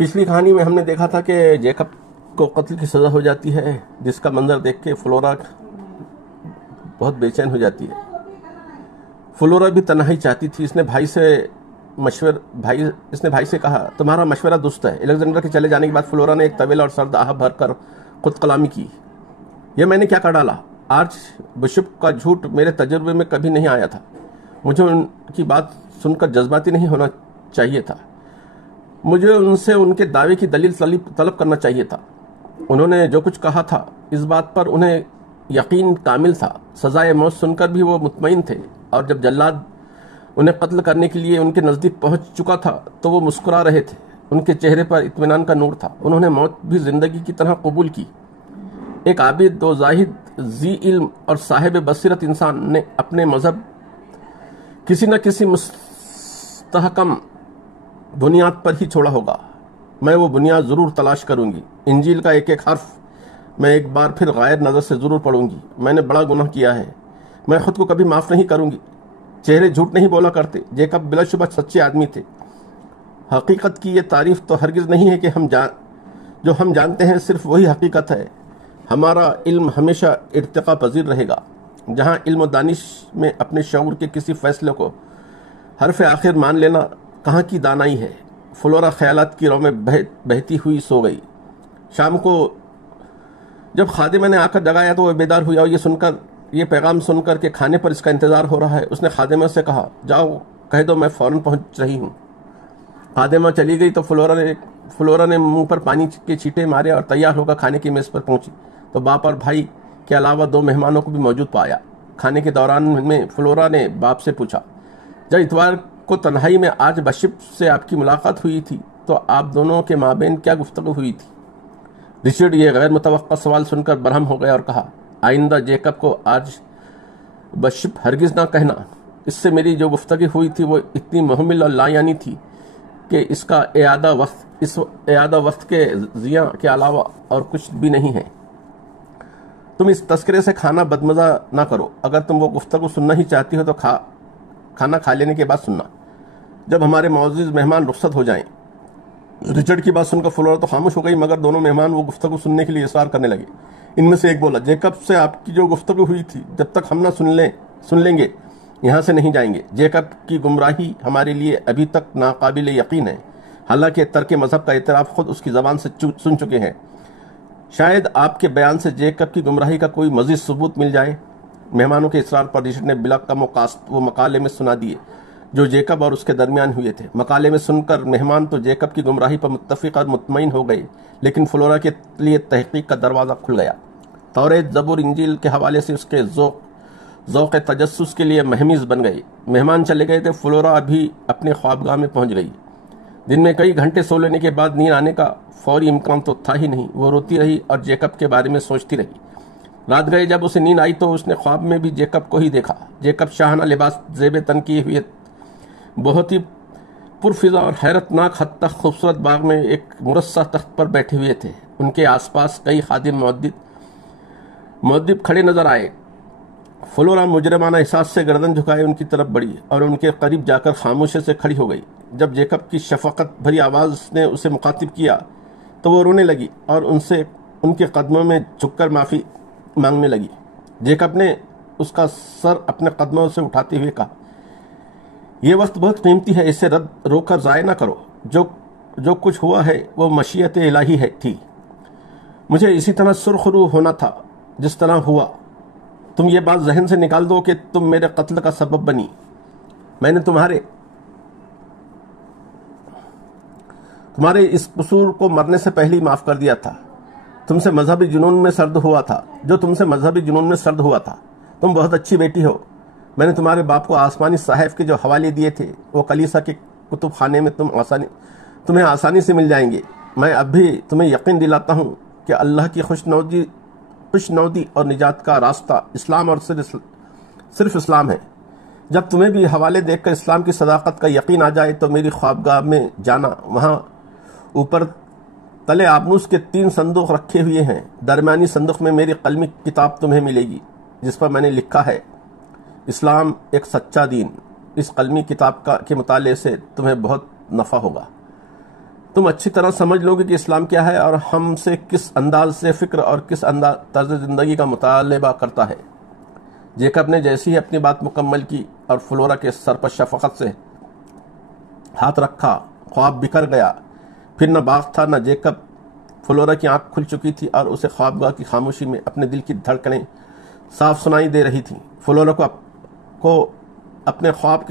پچھلی کہانی میں ہم نے دیکھا تھا کہ جیکب کو قتل کی سزا ہو جاتی ہے، جس کا منظر دیکھ کے فلورا بہت بے چین ہو جاتی ہے۔ فلورا بھی تنہائی چاہتی تھی۔ اس نے بھائی سے کہا تمہارا مشورہ درست ہے۔ الیگزینڈر کے چلے جانے کے بعد فلورا نے ایک طویل اور سرد آہ بھر کر خود کلامی کی۔ یہ میں نے کیا کر ڈالا؟ آرچ بشپ کا جھوٹ میرے تجربے میں کبھی نہیں آیا تھا۔ مجھے ان کی بات سن کر جذباتی نہیں ہونا چاہیے تھا۔ مجھے ان سے ان کے دعوے کی دلیل طلب کرنا چاہیے تھا۔ انہوں نے جو کچھ کہا تھا اس بات پر انہیں یقین کامل تھا۔ سزائے موت سن کر بھی وہ مطمئن تھے، اور جب جلاد انہیں قتل کرنے کے لیے ان کے نزدیک پہنچ چکا تھا تو وہ مسکرا رہے تھے۔ ان کے چہرے پر اطمینان کا نور تھا۔ انہوں نے موت بھی زندگی کی طرح قبول کی۔ ایک عابد و زاہد، ذی علم اور صاحب بصیرت انسان نے اپنے مذہب کسی نہ کسی مستحکم بنیاد پر ہی چھوڑا ہوگا۔ میں وہ بنیاد ضرور تلاش کروں گی۔ انجیل کا ایک ایک حرف میں ایک بار پھر غائر نظر سے ضرور پڑھوں گی۔ میں نے بڑا گناہ کیا ہے، میں خود کو کبھی معاف نہیں کروں گی۔ چہرے جھوٹ نہیں بولا کرتے۔ جیکب بلا شبہ سچے آدمی تھے۔ حقیقت کی یہ تعریف تو ہرگز نہیں ہے کہ جو ہم جانتے ہیں صرف وہی حقیقت ہے۔ ہمارا علم ہمیشہ ارتقا پذیر رہے گا۔ جہاں علم و دانش میں اپنے شعور کے کسی فیصلے کو حرف آخر مان لینا کہاں کی دانائی ہے۔ فلورا خیالات کی رو میں بہتی ہوئی سو گئی۔ شام کو جب خادمہ نے آ کر جگایا تو وہ بیدار ہوئی، اور یہ پیغام سن کر کہ کھانے پر اس کا انتظار ہو رہا ہے۔ اس نے خادمہ سے کہا جاؤ کہہ دو میں فوراً پہنچ رہی ہوں۔ خادمہ چلی گئی تو فلورا نے منہ پر پانی کے چھینٹے مارے اور تیار ہو کر کھانے کی میز پر پہنچی تو باپ اور بھائی کے علاوہ 2 مہمانوں کو بھی موجود پایا۔ کھانے کے دوران میں فلورا نے باپ سے پوچھا جب اتوار کو تنہائی میں آج بشپ سے آپ کی ملاقات ہوئی تھی تو آپ دونوں کے مابین کیا گفتگو ہوئی تھی؟ رچرڈ یہ غیر متوقع سوال سن کر برہم ہو گیا اور کہا آئندہ جیکب کو آج بشپ ہرگز نہ کہنا۔ اس سے میری جو گفتگو ہوئی تھی وہ اتنی محمل اور لایعنی تھی کہ اس کا اعادہ وقت کے ضیاع کے علاوہ اور کچھ بھی نہیں ہے۔ تم اس تذکرے سے کھانا بدمزہ نہ کرو۔ اگر تم وہ گفتگو سننا ہی چاہتی ہو تو کھانا کھا لینے کے بعد سننا، جب ہمارے معزز مہمان رخصت ہو جائیں۔ رچرڈ کی بات سن کر فلورا تو خاموش ہو گئی، مگر دونوں مہمان وہ گفتگو سننے کے لیے اصرار کرنے لگے۔ ان میں سے ایک بولا جیکب سے آپ کی جو گفتگو ہوئی تھی جب تک ہم نہ سن لیں گے یہاں سے نہیں جائیں گے۔ جیکب کی گمراہی ہمارے لیے ابھی تک ناقابل یقین ہے، حالانکہ ترک مذہب کا اعتراف خود اس کی زبان سے سن چکے ہیں۔ شاید آپ کے بیان سے جیکب کی گمراہی کا کوئی مزید ثبوت مل جائے۔ مہمانوں کے اصرار پر رچرڈ نے بلا کم و کاست وہ مقالے میں سنا دیے جو جیکب اور اس کے درمیان ہوئے تھے۔ مقالے میں سن کر مہمان تو جیکب کی گمراہی پر متفق اور مطمئن ہو گئے، لیکن فلورا کے لیے تحقیق کا دروازہ کھل گیا۔ توریت، زبور، انجیل کے حوالے سے اس کے ذوق تجسس کے لیے مہمیز بن گئے۔ مہمان چلے گئے تھے، فلورا ابھی اپنے خوابگاہ میں پہنچ گئی۔ دن میں کئی گھنٹے سو لینے کے بعد نیند آنے کا فوری امکان تو تھا ہی نہیں۔ وہ روتی رہی اور جیکب کے بارے میں سوچتی رہی۔ رات گئے جب اسے نیند آئی تو اس نے خواب میں بھی جیکب کو ہی دیکھا۔ جیکب شاہانہ لباس زیب تن کیے ہوئے بہت ہی پرفضا اور حیرت ناک حد تک خوبصورت باغ میں ایک مرصع تخت پر بیٹھے ہوئے تھے۔ ان کے آس پاس کئی خادم مؤدب کھڑے نظر آئے۔ فلورا مجرمانہ احساس سے گردن جھکائے ان کی طرف بڑھی اور ان کے قریب جا کر خاموشی سے کھڑی ہو گئی۔ جب جیکب کی شفقت بھری آواز نے اسے مخاطب کیا تو وہ رونے لگی اور ان کے قدموں میں جھک کر معافی مانگنے لگی۔ جیکب نے اس کا سر اپنے قدموں سے اٹھاتے ہوئے کہا یہ وقت بہت قیمتی ہے، اسے روک کر ضائع نہ کرو۔ جو کچھ ہوا ہے وہ مشیت الہی تھی۔ مجھے اسی طرح سرخ رو ہونا تھا جس طرح ہوا۔ تم یہ بات ذہن سے نکال دو کہ تم میرے قتل کا سبب بنی۔ میں نے تمہارے اس قصور کو مرنے سے پہلے ہی معاف کر دیا تھا۔ تم سے مذہبی جنون میں سرد ہوا تھا۔ تم بہت اچھی بیٹی ہو۔ میں نے تمہارے باپ کو آسمانی صحائف کے جو حوالے دیے تھے وہ کلیسا کے کتب خانے میں تمہیں آسانی سے مل جائیں گے۔ میں اب بھی تمہیں یقین دلاتا ہوں کہ اللہ کی خوشنودی اور نجات کا راستہ اسلام اور صرف اسلام ہے۔ جب تمہیں بھی حوالے دیکھ کر اسلام کی صداقت کا یقین آ جائے تو میری خوابگاہ میں جانا۔ وہاں اوپر تلے آبنوس کے 3 صندوق رکھے ہوئے ہیں۔ درمیانی صندوق میں میری قلمی کتاب تمہیں ملے گی جس پر میں نے لکھا ہے اسلام ایک سچا دین۔ اس قلمی کتاب کے مطالعے سے تمہیں بہت نفع ہوگا۔ تم اچھی طرح سمجھ لوگے کہ اسلام کیا ہے اور ہم سے کس انداز سے فکر اور کس طرز زندگی کا مطالبہ کرتا ہے۔ جیکب نے جیسی ہی اپنی بات مکمل کی اور فلورا کے سر پر شفقت سے ہاتھ رکھا، خواب بکھر گیا۔ پھر نہ باغ تھا نہ جیکب۔ فلورا کی آنکھ کھل چکی تھی اور اسے خوابگاہ کی خاموشی میں اپنے دل کی دھڑکنیں صاف سنائی دے رہی تھیں۔ فلورا کو اپنے خواب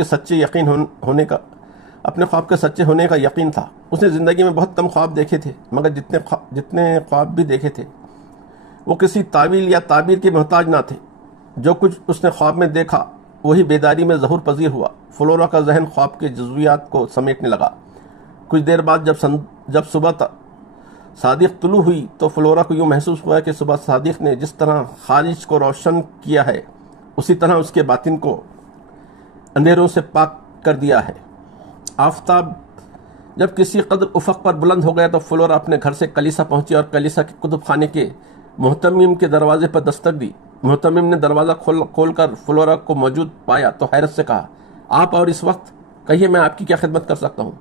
کے سچے ہونے کا یقین تھا۔ اس نے زندگی میں بہت کم خواب دیکھے تھے، مگر جتنے خواب بھی دیکھے تھے وہ کسی تعویل یا تعبیر کے محتاج نہ تھے۔ جو کچھ اس نے خواب میں دیکھا وہی بیداری میں ظہور پذیر ہوا۔ فلورا کا ذہن خواب کے جزویات کو سمیٹنے لگا۔ کچھ دیر بعد جب صبح صادق طلوع ہوئی تو فلورا کو یوں محسوس ہوا کہ صبح صادق نے جس طرح خارج کو روشن کیا ہے اسی طرح اس کے باطن کو اندھیروں سے پاک کر دیا ہے۔ آفتاب جب کسی قدر افق پر بلند ہو گیا تو فلورا اپنے گھر سے کلیسا پہنچی اور کلیسا کے کتب خانے کے محتمم کے دروازے پر دستک دی۔ محتمم نے دروازہ کھول کر فلورا کو موجود پایا تو حیرت سے کہا، آپ اور اس وقت؟ کہیے میں آپ کی کیا خدمت کر سکتا ہوں؟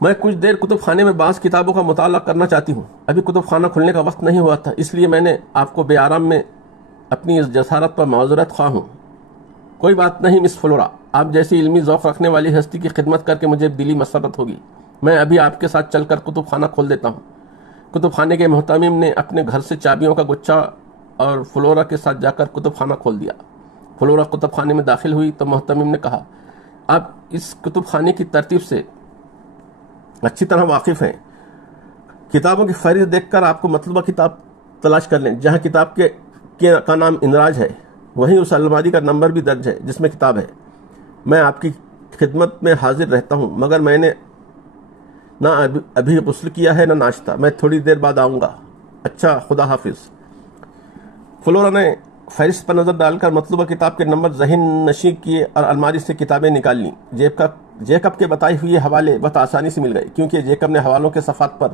میں کچھ دیر کتب خانے میں بعض کتابوں کا مطالعہ کرنا چاہتی ہوں۔ ابھی کتب خانہ کھلنے کا وقت نہیں ہوا تھا، اس لیے میں نے آپ کو بے آرام میں اپنی اس جسارت پر معذرت خواہ ہوں۔ کوئی بات نہیں مس فلورا، آپ جیسی علمی ذوق رکھنے والی ہستی کی خدمت کر کے مجھے دلی مسرت ہوگی۔ میں ابھی آپ کے ساتھ چل کر کتب خانہ کھول دیتا ہوں۔ کتب خانے کے محتمم نے اپنے گھر سے چابیوں کا گچھا اور فلورا کے ساتھ جا کر کتب خانہ کھول دیا۔ فلورا کتب خانے میں داخل ہوئی تو محتمم نے کہا، آپ اس کتب خانے کی ترتیب سے اچھی طرح واقف ہیں۔ کتابوں کی فہرست دیکھ کر آپ کو مطلوبہ کتاب تلاش کر لیں۔ جہاں کتاب کا نام اندراج ہے وہیں اس الماری کا نمبر بھی درج ہے جس میں کتاب ہے۔ میں آپ کی خدمت میں حاضر رہتا ہوں، مگر میں نے نہ ابھی غسل کیا ہے نہ ناشتہ۔ میں تھوڑی دیر بعد آؤں گا۔ اچھا، خدا حافظ۔ فلورا نے فہرست پر نظر ڈال کر مطلوبہ کتاب کے نمبر ذہن نشیں کیے اور الماری سے کتابیں نکال لیں۔ جیکب کے بتائے ہوئے حوالے بہت آسانی سے مل گئے، کیونکہ جیکب نے حوالوں کے صفحات پر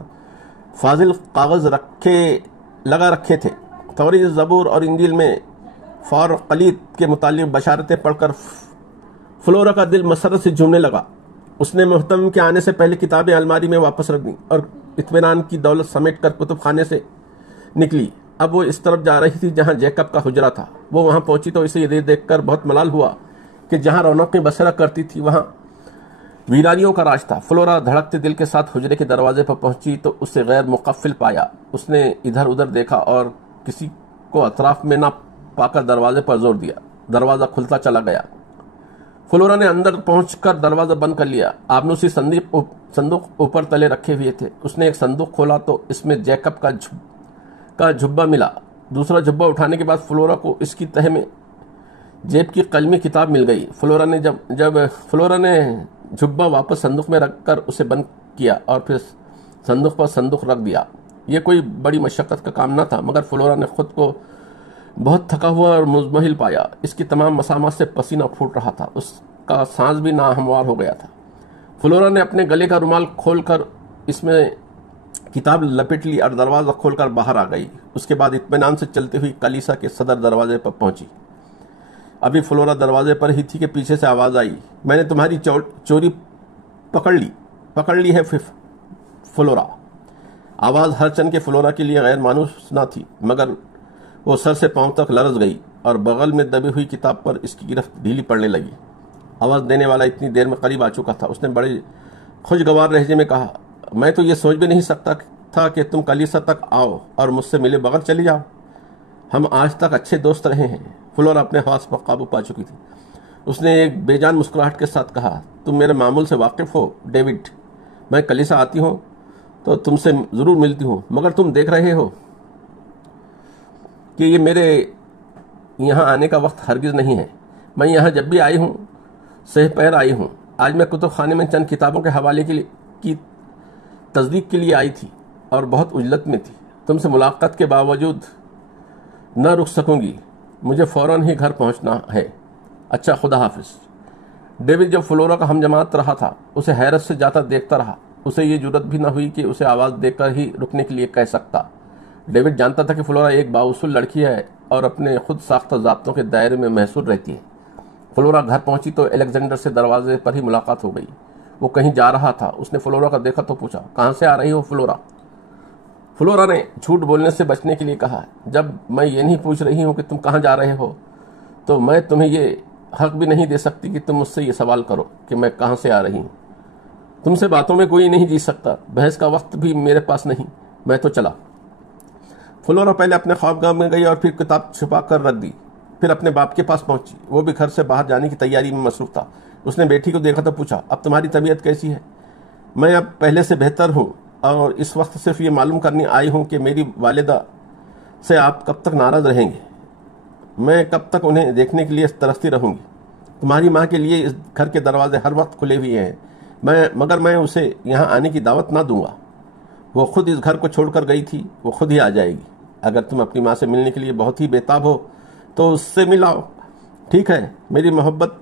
فاضل کاغذ لگا رکھے تھے۔ توریت، زبور اور انجیل میں فور قلیت کے متعلق بشارتیں پڑھ کر فلورا کا دل مسرت سے جھومنے لگا۔ اس نے محتمم کے آنے سے پہلے کتابیں الماری میں واپس رکھ دیں اور اطمینان کی دولت سمیٹ کر کتب خانے سے نکلی۔ اب وہ اس طرف جا رہی تھی جہاں جیکب کا حجرہ تھا۔ وہ وہاں پہنچی تو اسے یہ دیکھ کر بہت ملال ہوا کہ جہاں رونقیں بسرا کرتی تھی وہاں ویرانیوں کا راج تھا۔ فلورا دھڑکتے دل کے ساتھ حجرے کے دروازے پر پہنچی تو اسے غیر مقفل پایا۔ اس نے ادھر ادھر دیکھا اور کسی کو اطراف میں نہ پا کر دروازے پر زور دیا۔ دروازہ کھلتا چلا گیا۔ فلورا نے اندر پہنچ کر دروازہ بند کر لیا۔ آبنوسی صندوق اوپر تلے رکھے ہوئے تھے۔ اس نے ایک صندوق کھولا تو اس میں جیکب کا جھبا ملا۔ دوسرا جھبا اٹھانے کے بعد فلورا کو اس کی تہہ میں جیب کی قلمی کتاب مل گئی۔ فلورا نے جھبا واپس صندوق میں رکھ کر اسے بند کیا اور پھر صندوق پر صندوق رکھ دیا۔ یہ کوئی بڑی مشقت کا کام نہ تھا، مگر فلورا نے خود کو بہت تھکا ہوا اور مزمحل پایا۔ اس کی تمام مسامات سے پسینہ پھوٹ رہا تھا، اس کا سانس بھی ناہموار ہو گیا تھا۔ فلورا نے اپنے گلے کا رومال کھول کر اس میں کتاب لپٹ لی اور دروازہ کھول کر باہر آ گئی۔ اس کے بعد اطمینان سے چلتی ہوئی کلیسا کے صدر دروازے پر پہنچی۔ ابھی فلورا دروازے پر ہی تھی کہ پیچھے سے آواز آئی، میں نے تمہاری چوری پکڑ لی ہے فلورا۔ آواز ہر چن کے فلورا کے لیے غیر مانوس نہ تھی، مگر وہ سر سے پاؤں تک لرز گئی اور بغل میں دبی ہوئی کتاب پر اس کی گرفت ڈھیلی پڑنے لگی۔ آواز دینے والا اتنی دیر میں قریب آ چکا تھا۔ اس نے بڑے خوشگوار لہجے میں کہا، میں تو یہ سوچ بھی نہیں سکتا تھا کہ تم کلیسا تک آؤ اور مجھ سے ملے بغیر چلی جاؤ۔ ہم آج تک اچھے دوست رہے ہیں۔ فلورا اپنے حواس پر قابو پا چکی تھی۔ اس نے ایک بے جان مسکراہٹ کے ساتھ کہا، تم میرے معمول سے واقف ہو ڈیوڈ۔ میں کلیسا آتی ہوں تو تم سے ضرور ملتی ہوں، مگر تم دیکھ رہے ہو کہ یہ میرے یہاں آنے کا وقت ہرگز نہیں ہے۔ میں یہاں جب بھی آئی ہوں سہ پیر آئی ہوں۔ آج میں کتب خانے میں چند کتابوں کے حوالے کی تصدیق کے لیے آئی تھی اور بہت عجلت میں تھی۔ تم سے ملاقات کے باوجود نہ رک سکوں گی، مجھے فوراً ہی گھر پہنچنا ہے۔ اچھا، خدا حافظ۔ ڈیوڈ جب فلورا کا ہم جماعت رہا تھا اسے حیرت سے جاتا دیکھتا رہا۔ اسے یہ جرت بھی نہ ہوئی کہ اسے آواز دے کر ہی رکنے کے لیے کہہ سکتا۔ ڈیوڈ جانتا تھا کہ فلورا ایک بااصول لڑکی ہے اور اپنے خود ساختہ ضابطوں کے دائرے میں محصور رہتی ہے۔ فلورا گھر پہنچی تو الیگزینڈر سے دروازے پر ہی ملاقات ہو گئی۔ وہ کہیں جا رہا تھا. اس نے فلورا کا دیکھا تو پوچھا, کہاں سے آ رہی ہو فلورا؟ فلورا نے جھوٹ بولنے سے بچنے کے لیے کہا, جب میں یہ نہیں پوچھ رہی ہوں کہ تم کہاں جا رہے ہو تو میں تمہیں یہ حق بھی نہیں دے سکتی کہ تم مجھ سے یہ سوال کرو کہ میں کہاں سے آ رہی ہوں. تم سے باتوں میں کوئی نہیں جیت سکتا, بحث کا وقت بھی میرے پاس نہیں, میں تو چلا. فلورا پہلے اپنے خوابگاہ میں گئی اور پھر کتاب چھپا کر رکھ دی. پھر اپنے باپ کے پاس پہنچی. وہ بھی گھر سے باہر جانے کی تیاری میں مصروف تھا. اس نے بیٹی کو دیکھا تو پوچھا, اب تمہاری طبیعت کیسی ہے؟ میں اب پہلے سے بہتر ہوں اور اس وقت صرف یہ معلوم کرنے آئی ہوں کہ میری والدہ سے آپ کب تک ناراض رہیں گے. میں کب تک انہیں دیکھنے کے لیے ترستی رہوں گی. تمہاری ماں کے لیے اس گھر کے دروازے ہر وقت کھلے ہوئے ہیں, مگر میں اسے یہاں آنے کی دعوت نہ دوں گا. وہ خود اس گھر کو چھوڑ کر گئی تھی, وہ خود ہی آ جائے گی. اگر تم اپنی ماں سے ملنے کے لیے بہت ہی بےتاب ہو تو اس سے ملاؤ. ٹھیک ہے, میری محبت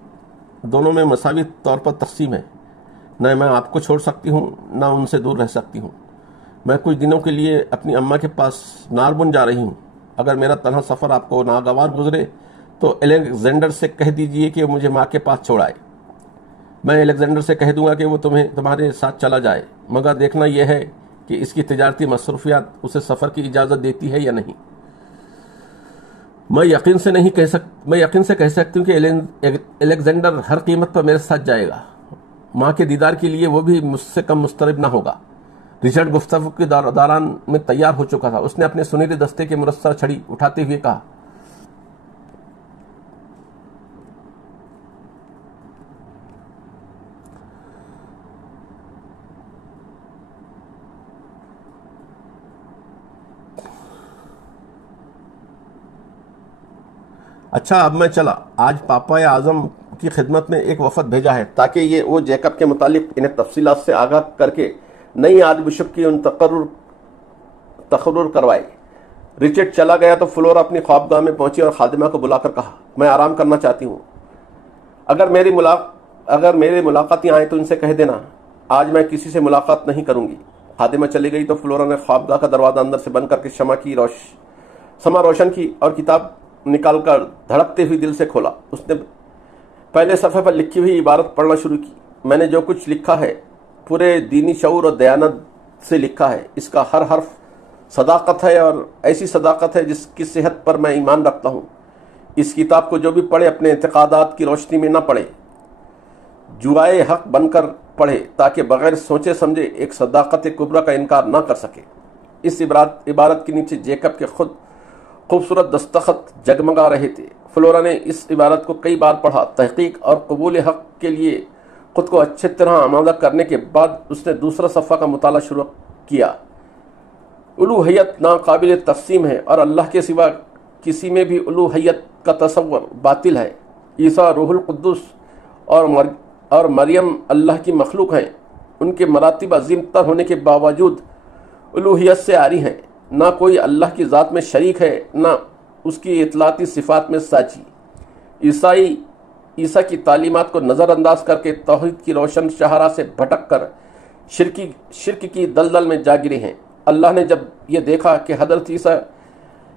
دونوں میں مساوی طور پر تقسیم ہے. نہ میں آپ کو چھوڑ سکتی ہوں نہ ان سے دور رہ سکتی ہوں. میں کچھ دنوں کے لیے اپنی اماں کے پاس ناربن جا رہی ہوں. اگر میرا تنہا سفر آپ کو ناگوار گزرے تو الیگزینڈر سے کہہ دیجئے کہ مجھے ماں کے پاس چھوڑائے. میں الیگزینڈر سے کہہ دوں گا کہ وہ تمہارے ساتھ چلا جائے, مگر دیکھنا یہ ہے کہ اس کی تجارتی مصروفیات اسے سفر کی اجازت دیتی ہے یا نہیں. میں یقین سے کہہ سکتی ہوں کہ الیگزینڈر ہر قیمت پر میرے ساتھ جائے گا. ماں کے دیدار کے لیے وہ بھی مجھ سے کم مضطرب نہ ہوگا. رچرڈ گفتگو کے دوران میں تیار ہو چکا تھا. اس نے اپنے سنہرے دستے کے مرصع چھڑی اٹھاتے ہوئے کہا, اچھا اب میں چلا. آج پاپا اعظم کی خدمت میں ایک وفد بھیجا ہے تاکہ وہ جیکب کے متعلق انہیں تفصیلات سے آگاہ کر کے نئی آرچ بشپ کی ان تقرر کروائے. رچرڈ چلا گیا تو فلورا اپنی خوابگاہ میں پہنچی اور خادمہ کو بلا کر کہا, میں آرام کرنا چاہتی ہوں. اگر میرے ملاقاتی آئیں تو ان سے کہہ دینا آج میں کسی سے ملاقات نہیں کروں گی. خادمہ چلی گئی تو فلورا نے خوابگاہ کا دروازہ اندر سے بند کر کے شمع روشن کی اور کتاب نکال کر دھڑکتے ہوئی دل سے کھولا. اس نے پہلے صفحے پر لکھی ہوئی عبارت پڑھنا شروع کی. میں نے جو کچھ لکھا ہے پورے دینی شعور اور دیانت سے لکھا ہے. اس کا ہر حرف صداقت ہے اور ایسی صداقت ہے جس کی صحت پر میں ایمان رکھتا ہوں. اس کتاب کو جو بھی پڑھے اپنے اعتقادات کی روشنی میں نہ پڑھے, جوائے حق بن کر پڑھے تاکہ بغیر سوچے سمجھے ایک صداقت کبریٰ کا انکار نہ کر سکے. اس عبارت کے نیچے جیکب کے خود خوبصورت دستخط جگمگا رہے تھے. فلورا نے اس عبارت کو کئی بار پڑھا. تحقیق اور قبول حق کے لیے خود کو اچھی طرح آمادہ کرنے کے بعد اس نے دوسرا صفحہ کا مطالعہ شروع کیا. الوہیت ناقابل تقسیم ہے اور اللہ کے سوا کسی میں بھی الوہیت کا تصور باطل ہے. عیسیٰ روح القدس اور مریم اللہ کی مخلوق ہیں. ان کے مراتب عظیم تر ہونے کے باوجود الوہیت سے عاری ہیں. نہ کوئی اللہ کی ذات میں شریک ہے نہ اس کی اطلاعاتی صفات میں ساجی. عیسیٰ کی تعلیمات کو نظر انداز کر کے توحید کی روشن شاہراہ سے بھٹک کر شرک کی دلدل میں جا گرے ہیں. اللہ نے جب یہ دیکھا کہ حضرت عیسیٰ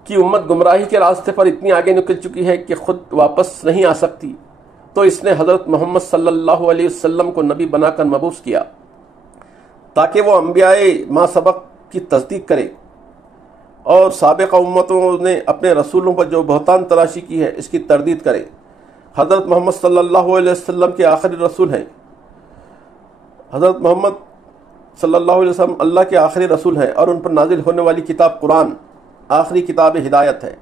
کی امت گمراہی کے راستے پر اتنی آگے نکل چکی ہے کہ خود واپس نہیں آ سکتی, تو اس نے حضرت محمد صلی اللہ علیہ وسلم کو نبی بنا کر مبعوث کیا تاکہ وہ انبیاء ما سبق کی تصدیق کرے اور سابقہ امتوں نے اپنے رسولوں پر جو بہتان تراشی کی ہے اس کی تردید کرے. حضرت محمد صلی اللہ علیہ وسلم کے آخری رسول ہیں. حضرت محمد صلی اللہ علیہ وسلم اللہ کے آخری رسول ہیں اور ان پر نازل ہونے والی کتاب قرآن آخری کتاب ہدایت ہے.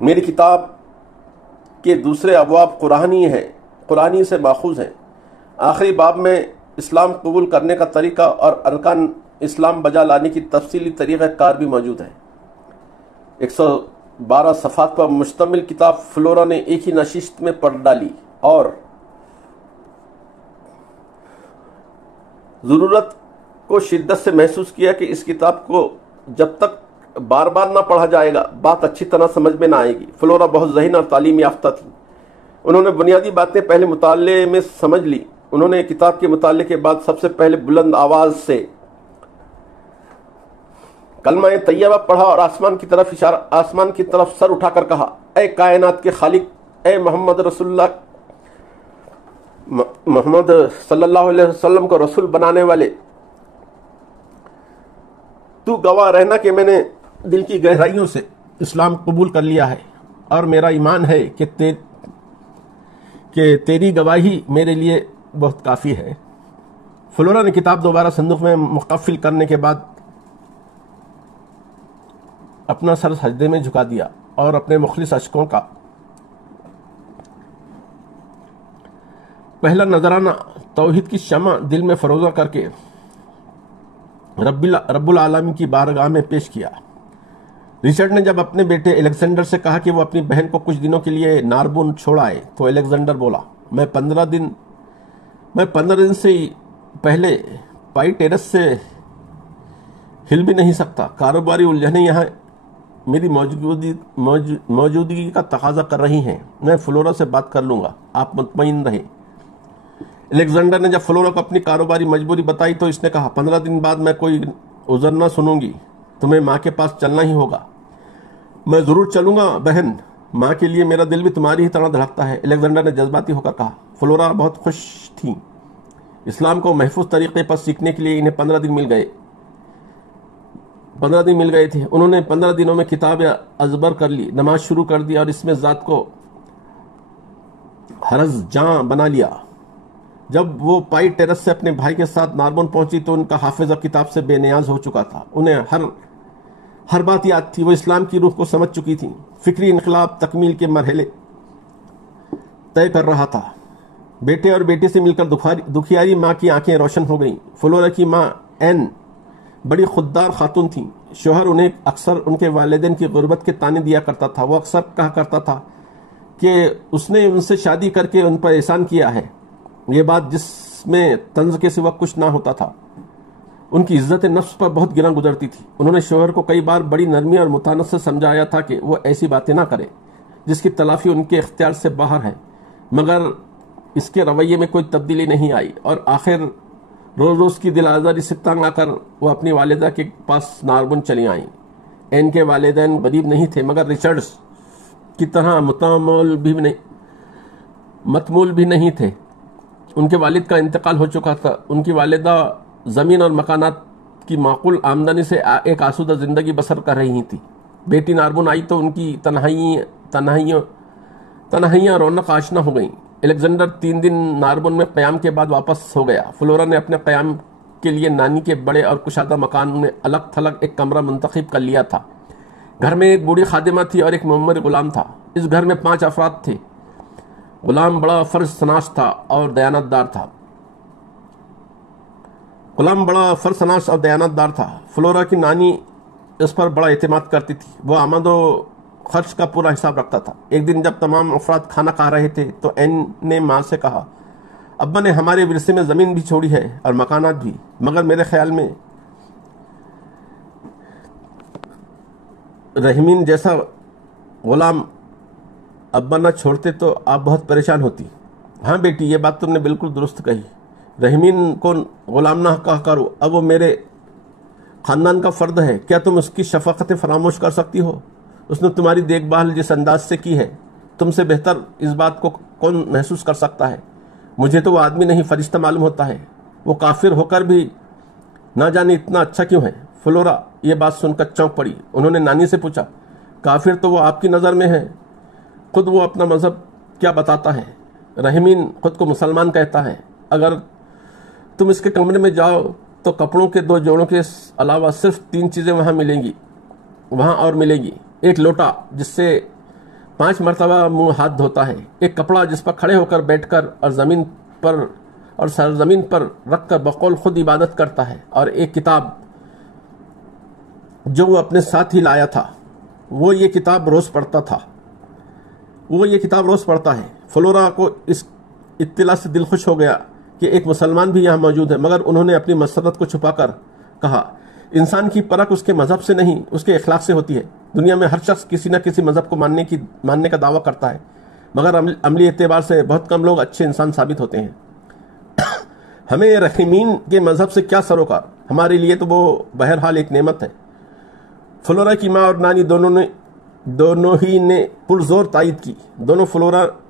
میری کتاب کے دوسرے ابواب قرآنی سے ماخوذ ہیں. آخری باب میں اسلام قبول کرنے کا طریقہ اور ارکان اسلام بجا لانے کی تفصیلی طریقہ کار بھی موجود ہے. 112 صفحات پر مشتمل کتاب فلورا نے ایک ہی نشست میں پڑھ ڈالی اور ضرورت کو شدت سے محسوس کیا کہ اس کتاب کو جب تک بار بار نہ پڑھا جائے گا بات اچھی طرح سمجھ میں نہ آئے گی. فلورا بہت ذہین اور تعلیم یافتہ تھی. انہوں نے بنیادی باتیں پہلے مطالعے میں سمجھ لی. انہوں نے کتاب کے مطالعے کے بعد سب سے پہلے بلند آواز سے کلمہ طیبہ پڑھا اور آسمان کی طرف سر اٹھا کر کہا, اے کائنات کے خالق, اے محمد رسول اللہ محمد صلی اللہ علیہ وسلم کو رسول بنانے والے، تو گواہ رہنا کہ میں نے دل کی گہرائیوں سے اسلام قبول کر لیا ہے، اور میرا ایمان ہے کہ تیری گواہی میرے لیے بہت کافی ہے۔ فلورا نے کتاب دوبارہ صندوق میں مقفل کرنے کے بعد اپنا سر سجدے میں جھکا دیا اور اپنے مخلص اشکوں کا پہلا نذرانہ توحید کی شمع دل میں فروزہ کر کے رب العالمین کی بارگاہ میں پیش کیا۔ رچرڈ نے جب اپنے بیٹے الیگزینڈر سے کہا کہ وہ اپنی بہن کو کچھ دنوں کے لیے ناربون چھوڑ آئے تو الیگزینڈر بولا، میں 15 دن سے پہلے پائی ٹیرس سے ہل بھی نہیں سکتا۔ کاروباری الجھنیں یہاں میری موجودگی کا تقاضا کر رہی ہیں۔ میں فلورا سے بات کر لوں گا، آپ مطمئن رہیں۔ الیگزینڈر نے جب فلورا کو اپنی کاروباری مجبوری بتائی تو اس نے کہا، 15 دن بعد میں کوئی عذر نہ سنوں گی، تمہیں ماں کے پاس چلنا ہی ہوگا۔ میں ضرور چلوں گا بہن، ماں کے لیے میرا دل بھی تمہاری ہی طرح دھڑکتا ہے، الیگزینڈر نے جذباتی ہو کر کہا۔ فلورا بہت خوش تھیں۔ اسلام کو محفوظ طریقے پر سیکھنے کے لیے انہیں 15 دن مل گئے تھے۔ انہوں نے 15 دنوں میں کتاب ازبر کر لی، نماز شروع کر دی اور اس میں ذات کو حرز جاں بنا لیا۔ جب وہ پائی ٹیرس سے اپنے بھائی کے ساتھ ناربون پہنچی تو ان کا حافظہ کتاب سے بے نیاز ہو چکا تھا۔ انہیں ہر بات یاد تھی، وہ اسلام کی روح کو سمجھ چکی تھی۔ فکری انقلاب تکمیل کے مرحلے طے کر رہا تھا۔ بیٹے اور بیٹی سے مل کر دکھیاری ماں کی آنکھیں روشن ہو گئیں۔ فلورا کی ماں این بڑی خوددار خاتون تھیں۔ شوہر انہیں اکثر ان کے والدین کی غربت کے طعنے دیا کرتا تھا۔ وہ اکثر کہا کرتا تھا کہ اس نے ان سے شادی کر کے ان پر احسان کیا ہے، یہ بات جس میں طنز کے سوا کچھ نہ ہوتا تھا۔ ان کی عزت نفس پر بہت گراں گزرتی تھی۔ انہوں نے شوہر کو کئی بار بڑی نرمی اور متانت سے سمجھایا تھا کہ وہ ایسی باتیں نہ کرے جس کی تلافی ان کے اختیار سے باہر ہے، مگر اس کے رویے میں کوئی تبدیلی نہیں آئی، اور آخر روز کی دل آزاری سے تنگ آ کر وہ اپنی والدہ کے پاس ناربون چلی آئیں۔ این کے والدین غریب نہیں تھے، مگر رچرڈز کی طرح متمول بھی نہیں تھے۔ ان کے والد کا انتقال ہو چکا تھا۔ ان کی والدہ زمین اور مکانات کی معقول آمدنی سے ایک آسودہ زندگی بسر کر رہی تھی۔ بیٹی ناربون آئی تو ان کی تنہائیاں رونق آشنا ہو گئیں۔ الیگزینڈر 3 دن ناربون میں قیام کے بعد واپس ہو گیا۔ فلورا نے اپنے قیام کے لیے نانی کے بڑے اور کشادہ مکان میں الگ تھلگ ایک کمرہ منتخب کر لیا تھا۔ گھر میں ایک بوڑھی خادمہ تھی اور ایک معمر غلام تھا۔ اس گھر میں 5 افراد تھے۔ غلام بڑا فرض شناس تھا اور دیانتدار تھا۔ فلورا کی نانی اس پر بڑا اعتماد کرتی تھی۔ وہ آمد و خرچ کا پورا حساب رکھتا تھا۔ ایک دن جب تمام افراد کھانا کھا رہے تھے تو این نے ماں سے کہا، ابا نے ہمارے ورثے میں زمین بھی چھوڑی ہے اور مکانات بھی، مگر میرے خیال میں رحمین جیسا غلام ابا نہ چھوڑتے تو آپ بہت پریشان ہوتی۔ ہاں بیٹی، یہ بات تم نے بالکل درست کہی۔ رحمین کو غلام نہ کہا کرو، اب وہ میرے خاندان کا فرد ہے۔ کیا تم اس کی شفقتیں فراموش کر سکتی ہو؟ اس نے تمہاری دیکھ بھال جس انداز سے کی ہے، تم سے بہتر اس بات کو کون محسوس کر سکتا ہے؟ مجھے تو وہ آدمی نہیں فرشتہ معلوم ہوتا ہے۔ وہ کافر ہو کر بھی نہ جانے اتنا اچھا کیوں ہے؟ فلورا یہ بات سن کر چونک پڑی۔ انہوں نے نانی سے پوچھا، کافر تو وہ آپ کی نظر میں ہے، خود وہ اپنا مذہب کیا بتاتا ہے؟ رحمین خود کو مسلمان کہتا ہے۔ اگر تم اس کے کمرے میں جاؤ تو کپڑوں کے 2 جوڑوں کے علاوہ صرف 3 چیزیں وہاں اور ملیں گی۔ ایک لوٹا جس سے 5 مرتبہ منہ ہاتھ دھوتا ہے، ایک کپڑا جس پر کھڑے ہو کر بیٹھ کر اور سرزمین پر رکھ کر بقول خود عبادت کرتا ہے، اور ایک کتاب جو وہ اپنے ساتھ ہی لایا تھا۔ وہ یہ کتاب روز پڑھتا ہے۔ فلورا کو اس اطلاع سے دل خوش ہو گیا کہ ایک مسلمان بھی یہاں موجود ہے، مگر انہوں نے اپنی مسرت کو چھپا کر کہا، انسان کی پرکھ اس کے مذہب سے نہیں، اس کے اخلاق سے ہوتی ہے۔ دنیا میں ہر شخص کسی نہ کسی مذہب کو ماننے کا دعویٰ کرتا ہے، مگر عملی اعتبار سے بہت کم لوگ اچھے انسان ثابت ہوتے ہیں۔ ہمیں رحمین کے مذہب سے کیا سروکار، ہمارے لیے تو وہ بہرحال ایک نعمت ہے۔ فلورا کی ماں اور نانی دونوں ہی نے پرزور تائید کی۔ دونوں فلورا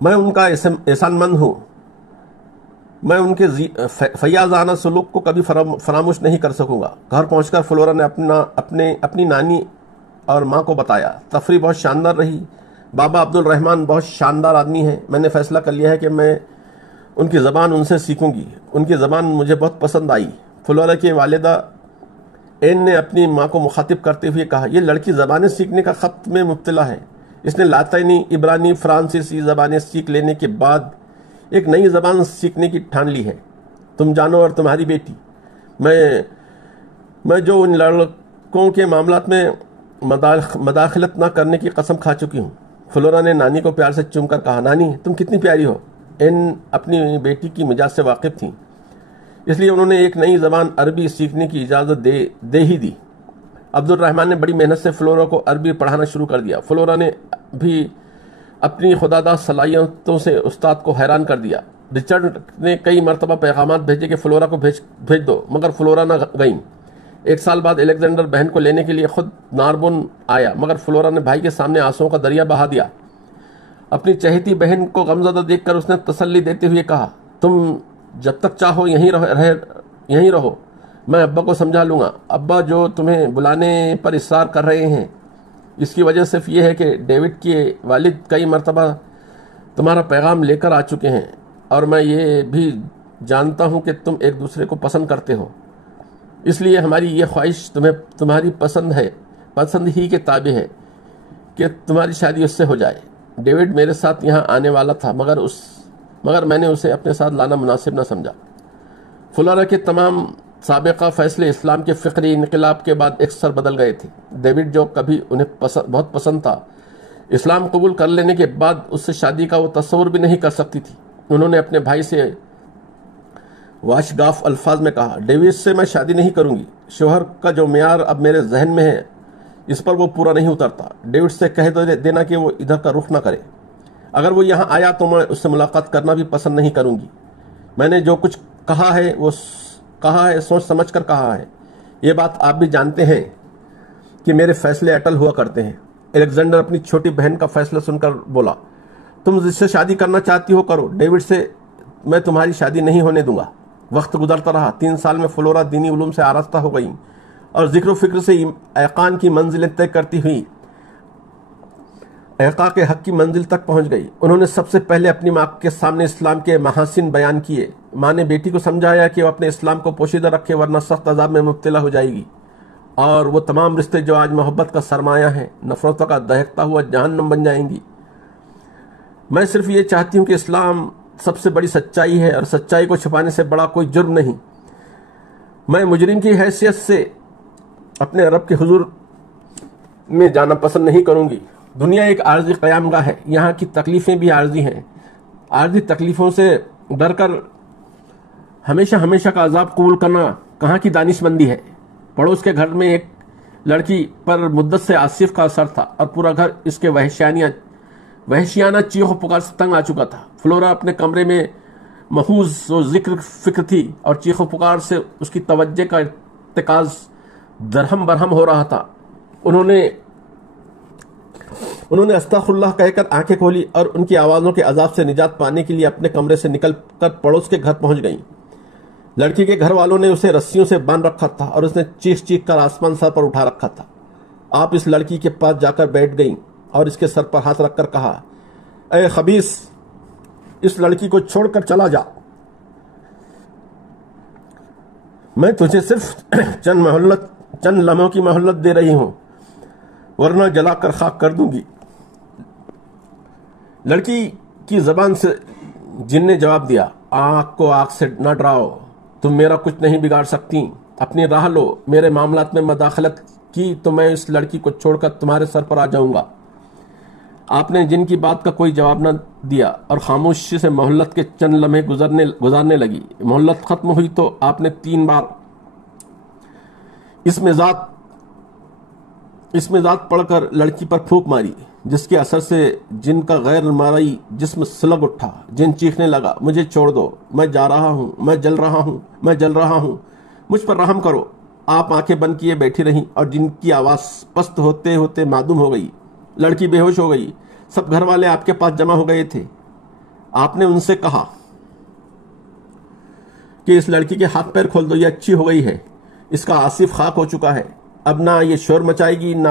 میں ان کا احسان مند ہوں. میں ان کے فیاضانہ سلوک کو کبھی فراموش نہیں کر سکوں گا. گھر پہنچ کر فلورا نے اپنی نانی اور ماں کو بتایا. تفریح بہت شاندار رہی. بابا عبد الرحمن بہت شاندار آدمی ہیں. میں نے فیصلہ کر لیا ہے کہ میں ان کی زبان ان سے سیکھوں گی. ان کی زبان مجھے بہت پسند آئی. فلورا کی والدہ این نے اپنی ماں کو مخاطب کرتے ہوئے کہا، یہ لڑکی زبانیں سیکھنے کا خط میں مبتلا ہے. اس نے لاطینی، عبرانی، فرانسیسی زبانیں سیکھ لینے کے بعد ایک نئی زبان سیکھنے کی ٹھان لی ہے. تم جانو اور تمہاری بیٹی، میں جو ان لڑکوں کے معاملات میں مداخلت نہ کرنے کی قسم کھا چکی ہوں. فلورا نے نانی کو پیار سے چوم کر کہا، نانی تم کتنی پیاری ہو. این اپنی بیٹی کی مزاج سے واقف تھیں، اس لیے انہوں نے ایک نئی زبان عربی سیکھنے کی اجازت دے ہی دی. عبد الرحمن نے بڑی محنت سے فلورا کو عربی پڑھانا شروع کر دیا. فلورا نے بھی اپنی خداداد صلاحیتوں سے استاد کو حیران کر دیا. رچرڈ نے کئی مرتبہ پیغامات بھیجے کہ فلورا کو بھیج دو، مگر فلورا نہ گئیں. 1 سال بعد الیگزینڈر بہن کو لینے کے لیے خود ناربون آیا، مگر فلورا نے بھائی کے سامنے آنسوؤں کا دریا بہا دیا. اپنی چہیتی بہن کو غمزدہ دیکھ کر اس نے تسلی دیتے ہوئے کہا، تم جب تک چاہو یہیں رہو، میں ابا کو سمجھا لوں گا. ابا جو تمہیں بلانے پر اصرار کر رہے ہیں، اس کی وجہ صرف یہ ہے کہ ڈیوڈ کے والد کئی مرتبہ تمہارا پیغام لے کر آ چکے ہیں، اور میں یہ بھی جانتا ہوں کہ تم ایک دوسرے کو پسند کرتے ہو. اس لیے ہماری یہ خواہش تمہاری پسند ہی کے تابع ہے کہ تمہاری شادی اس سے ہو جائے. ڈیوڈ میرے ساتھ یہاں آنے والا تھا، مگر میں نے اسے اپنے ساتھ لانا مناسب نہ سمجھا. فلورا کے تمام سابقہ فیصلے اسلام کے فکری انقلاب کے بعد اکثر بدل گئے تھے. ڈیوڈ جو کبھی انہیں بہت پسند تھا، اسلام قبول کر لینے کے بعد اس سے شادی کا وہ تصور بھی نہیں کر سکتی تھی. انہوں نے اپنے بھائی سے واشگاف الفاظ میں کہا، ڈیوڈ سے میں شادی نہیں کروں گی. شوہر کا جو معیار اب میرے ذہن میں ہے، اس پر وہ پورا نہیں اترتا. ڈیوڈ سے کہہ دینا کہ وہ ادھر کا رخ نہ کرے. اگر وہ یہاں آیا تو میں اس سے ملاقات کرنا بھی پسند نہیں کروں گی. میں نے جو کچھ کہا ہے وہ کہا ہے، سوچ سمجھ کر کہا ہے. یہ بات آپ بھی جانتے ہیں کہ میرے فیصلے اٹل ہوا کرتے ہیں. الیگزینڈر اپنی چھوٹی بہن کا فیصلہ سن کر بولا، تم جس سے شادی کرنا چاہتی ہو کرو، ڈیوڈ سے میں تمہاری شادی نہیں ہونے دوں گا. وقت گزرتا رہا. 3 سال میں فلورا دینی علوم سے آراستہ ہو گئی اور ذکر و فکر سے ایقان کی منزلیں طے کرتی ہوئی ایقا کے حق کی منزل تک پہنچ گئی. انہوں نے سب سے پہلے اپنی ماں کے سامنے اسلام کے محاسن بیان کیے. ماں نے بیٹی کو سمجھایا کہ وہ اپنے اسلام کو پوشیدہ رکھے، ورنہ سخت عذاب میں مبتلا ہو جائے گی. اور وہ تمام رشتے جو آج محبت کا سرمایہ ہیں، نفرتوں کا دہکتا ہوا جہنم بن جائیں گی. میں صرف یہ چاہتی ہوں کہ اسلام سب سے بڑی سچائی ہے، اور سچائی کو چھپانے سے بڑا کوئی جرم نہیں. میں مجرم کی حیثیت سے اپنے رب کے حضور میں جانا پسند نہیں کروں گی. دنیا ایک عارضی قیام گاہ ہے. یہاں کی تکلیفیں بھی عارضی ہیں. عارضی تکلیفوں سے ڈر کر ہمیشہ کا عذاب قبول کرنا کہاں کی دانش مندی ہے. پڑوس کے گھر میں ایک لڑکی پر مدت سے آصف کا اثر تھا، اور پورا گھر اس کے وحشیانہ چیخ و پکار سے تنگ آ چکا تھا. فلورا اپنے کمرے میں محوظ و ذکر فکر تھی، اور چیخ و پکار سے اس کی توجہ کا ارتکاز درہم برہم ہو رہا تھا. انہوں نے استغفر اللہ کہہ کر آنکھیں کھولی اور ان کی آوازوں کے عذاب سے نجات پانے کے لیے اپنے کمرے سے نکل کر پڑوس کے گھر پہنچ گئیں. لڑکی کے گھر والوں نے اسے رسیوں سے باندھ رکھا تھا اور اس نے چیخ کر آسمان سر پر اٹھا رکھا تھا. آپ اس لڑکی کے پاس جا کر بیٹھ گئیں اور اس کے سر پر ہاتھ رکھ کر کہا، اے خبیث، اس لڑکی کو چھوڑ کر چلا جا. میں تجھے صرف چند لمحوں کی مہلت دے رہی ہوں، ورنہ جلا کر خاک کر دوں گی. لڑکی کی زبان سے جن نے جواب دیا، آنکھ کو آنکھ سے نہ ڈراؤ، تم میرا کچھ نہیں بگاڑ سکتی. اپنی راہ لو. میرے معاملات میں مداخلت کی تو میں اس لڑکی کو چھوڑ کر تمہارے سر پر آ جاؤں گا. آپ نے جن کی بات کا کوئی جواب نہ دیا اور خاموشی سے مہلت کے چند لمحے گزارنے لگی. مہلت ختم ہوئی تو آپ نے 3 بار اس میں ذات پڑھ کر لڑکی پر پھونک ماری، جس کے اثر سے جن کا غیر مرئی جسم سلگ اٹھا. جن چیخنے لگا، مجھے چھوڑ دو، میں جا رہا ہوں، میں جل رہا ہوں، مجھ پر رحم کرو. آپ آنکھیں بند کیے بیٹھی رہیں اور جن کی آواز پست ہوتے ہوتے معدوم ہو گئی. لڑکی بے ہوش ہو گئی. سب گھر والے آپ کے پاس جمع ہو گئے تھے. آپ نے ان سے کہا کہ اس لڑکی کے ہاتھ پیر کھول دو، یہ اچھی ہو گئی ہے، اس کا آصف خاک ہو چکا ہے، اب نہ یہ شور مچائے گی نہ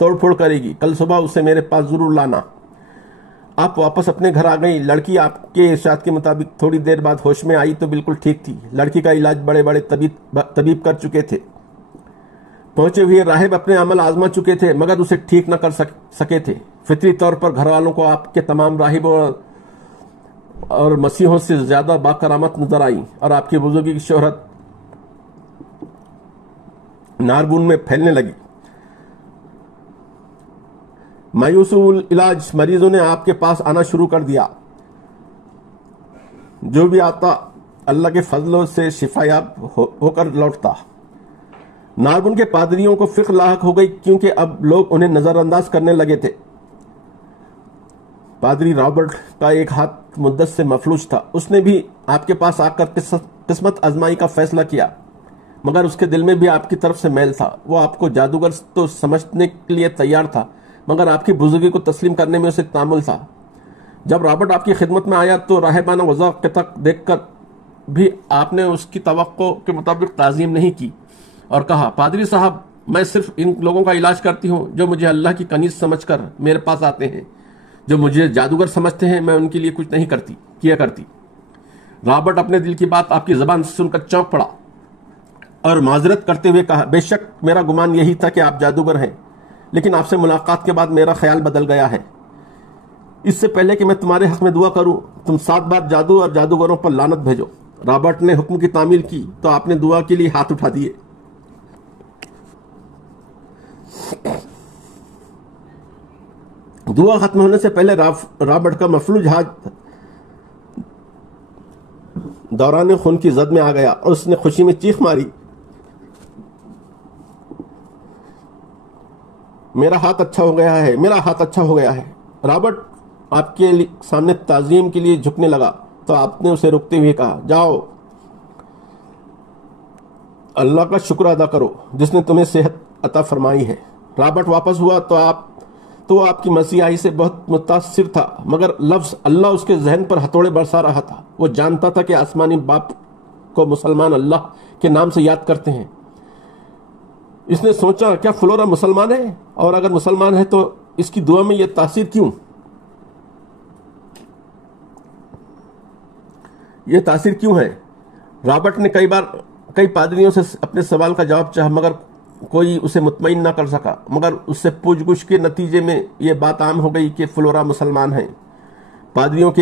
توڑ پھوڑ کرے گی، کل صبح اسے میرے پاس ضرور لانا۔ آپ واپس اپنے گھر آ گئی۔ لڑکی آپ کے ارشاد کے مطابق تھوڑی دیر بعد ہوش میں آئی تو بالکل ٹھیک تھی۔ لڑکی کا علاج بڑے بڑے طبیب کر چکے تھے، پہنچے ہوئے راہب اپنے عمل آزما چکے تھے مگر اسے ٹھیک نہ کر سکے تھے۔ فطری طور پر گھر والوں کو آپ کے تمام راہبوں اور مسیحوں سے زیادہ باکرامت نظر آئی اور آپ کی بزرگی کی شہرت ناربون میں پھیلنے لگی۔ مایوس العلاج مریضوں نے آپ کے پاس آنا شروع کر دیا۔ جو بھی آتا اللہ کے فضل سے شفا یاب ہو کر لوٹتا۔ ناربون کے پادریوں کو فکر لاحق ہو گئی کیونکہ اب لوگ انہیں نظر انداز کرنے لگے تھے۔ پادری رابرٹ کا ایک ہاتھ مدت سے مفلوج تھا، اس نے بھی آپ کے پاس آ کر قسمت آزمائی کا فیصلہ کیا مگر اس کے دل میں بھی آپ کی طرف سے میل تھا۔ وہ آپ کو جادوگر تو سمجھنے کے لیے تیار تھا مگر آپ کی بزرگی کو تسلیم کرنے میں اسے تعامل تھا۔ جب رابرٹ آپ کی خدمت میں آیا تو راہبانہ وضع تک دیکھ کر بھی آپ نے اس کی توقع کے مطابق تعظیم نہیں کی اور کہا، پادری صاحب، میں صرف ان لوگوں کا علاج کرتی ہوں جو مجھے اللہ کی کنیز سمجھ کر میرے پاس آتے ہیں۔ جو مجھے جادوگر سمجھتے ہیں میں ان کے لیے کچھ نہیں کیا کرتی۔ رابرٹ اپنے دل کی بات آپ کی زبان سے سن کر چونک پڑا اور معذرت کرتے ہوئے کہا، بے شک میرا گمان یہی تھا کہ آپ جادوگر ہیں، لیکن آپ سے ملاقات کے بعد میرا خیال بدل گیا ہے۔ اس سے پہلے کہ میں تمہارے حق میں دعا کروں تم 7 بار جادو اور جادوگروں پر لعنت بھیجو۔ رابرٹ نے حکم کی تعمیل کی تو آپ نے دعا کے لیے ہاتھ اٹھا دیے۔ دعا ختم ہونے سے پہلے رابرٹ کا مفلوج ہاتھ دوران خون کی زد میں آ گیا اور اس نے خوشی میں چیخ ماری، میرا ہاتھ اچھا ہو گیا ہے، میرا ہاتھ اچھا ہو گیا ہے۔ رابرٹ آپ کے سامنے تعظیم کے لیے جھکنے لگا تو آپ نے اسے روکتے ہوئے کہا، جاؤ اللہ کا شکر ادا کرو جس نے تمہیں صحت عطا فرمائی ہے۔ رابرٹ واپس ہوا تو آپ کی مسیحائی سے بہت متاثر تھا مگر لفظ اللہ اس کے ذہن پر ہتھوڑے برسا رہا تھا۔ وہ جانتا تھا کہ آسمانی باپ کو مسلمان اللہ کے نام سے یاد کرتے ہیں۔ اس نے سوچا، کیا فلورا مسلمان ہے؟ اور اگر مسلمان ہے تو اس کی دعا میں یہ تاثیر کیوں؟ یہ تاثیر کیوں ہے؟ رابرٹ نے کئی پادریوں سے اپنے سوال کا جواب چاہا مگر کوئی اسے مطمئن نہ کر سکا، مگر اس سے پوچھ گچھ کے نتیجے میں یہ بات عام ہو گئی کہ فلورا مسلمان ہیں۔ پادریوں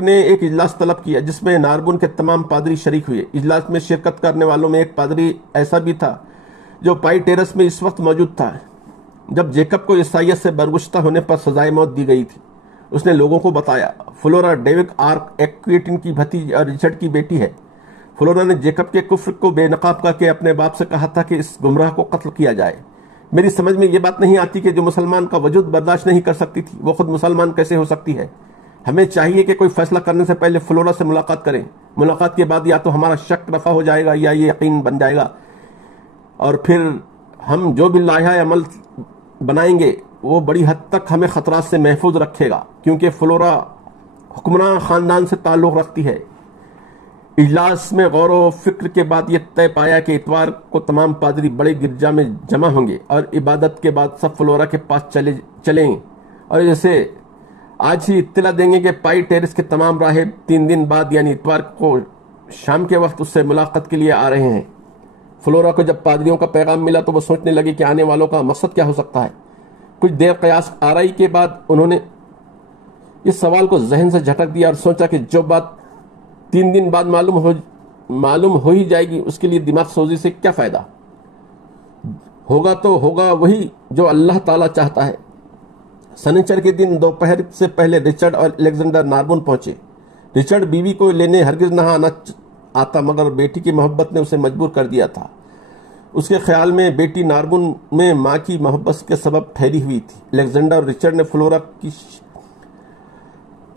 نے ایک اجلاس طلب کیا جس میں ناربون کے تمام پادری شریک ہوئے۔ اجلاس میں شرکت کرنے والوں میں ایک پادری ایسا بھی تھا جو پائی ٹیرس میں اس وقت موجود تھا جب جیکب کو عیسائیت سے برگزشتہ ہونے پر سزائے موت دی گئی تھی۔ اس نے لوگوں کو بتایا، فلورا ڈیوک آرک ایکویٹن کی بھتیجی اور ریچرڈ کی بیٹی ہے۔ فلورا نے جیکب کے کفر کو بے نقاب کر کے اپنے باپ سے کہا تھا کہ اس گمراہ کو قتل کیا جائے۔ میری سمجھ میں یہ بات نہیں آتی کہ جو مسلمان کا وجود برداشت نہیں کر سکتی تھی وہ خود مسلمان کیسے ہو سکتی ہے۔ ہمیں چاہیے کہ کوئی فیصلہ کرنے سے پہلے فلورا سے ملاقات کریں۔ ملاقات کے بعد یا تو ہمارا شک رفع ہو جائے گا یا یہ یقین بن جائے گا، اور پھر ہم جو بھی لائحہ عمل بنائیں گے وہ بڑی حد تک ہمیں خطرات سے محفوظ رکھے گا کیونکہ فلورا حکمراں خاندان سے تعلق رکھتی ہے۔ اجلاس میں غور و فکر کے بعد یہ طے پایا کہ اتوار کو تمام پادری بڑے گرجا میں جمع ہوں گے اور عبادت کے بعد سب فلورا کے پاس چلیں اور جیسے آج ہی اطلاع دیں گے کہ پائی ٹیرس کے تمام راہب 3 دن بعد یعنی اتوار کو شام کے وقت اس سے ملاقات کے لیے آ رہے ہیں۔ فلورا کو جب پادریوں کا پیغام ملا تو وہ سوچنے لگی کہ آنے والوں کا مقصد کیا ہو سکتا ہے۔ کچھ دیر قیاس آرائی کے بعد انہوں نے اس سوال کو ذہن سے جھٹک دیا اور سوچا کہ جو بات 3 دن بعد معلوم ہو ہی جائے گی اس کے لیے دماغ سوزی سے کیا فائدہ؟ ہوگا تو ہوگا وہی جو اللہ تعالیٰ چاہتا ہے۔ سنیچر کے دن دوپہر سے پہلے ریچرڈ اور الیگزینڈر ناربون پہنچے۔ ریچرڈ بیوی کو لینے ہرگز نہ آتا مگر بیٹی کی محبت نے اسے مجبور کر دیا تھا۔ اس کے خیال میں بیٹی ناربون میں ماں کی محبت کے سبب ٹھہری ہوئی تھی۔ الیگزینڈر اور ریچرڈ نے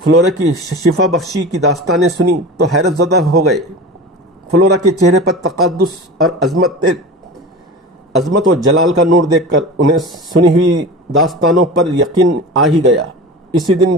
فلورا کی شفا بخشی کی داستانیں سنی تو حیرت زدہ ہو گئے۔ فلورا کے چہرے پر تقدس اور عظمت و جلال کا نور دیکھ کر انہیں سنی ہوئی داستانوں پر یقین آ ہی گیا۔ اسی دن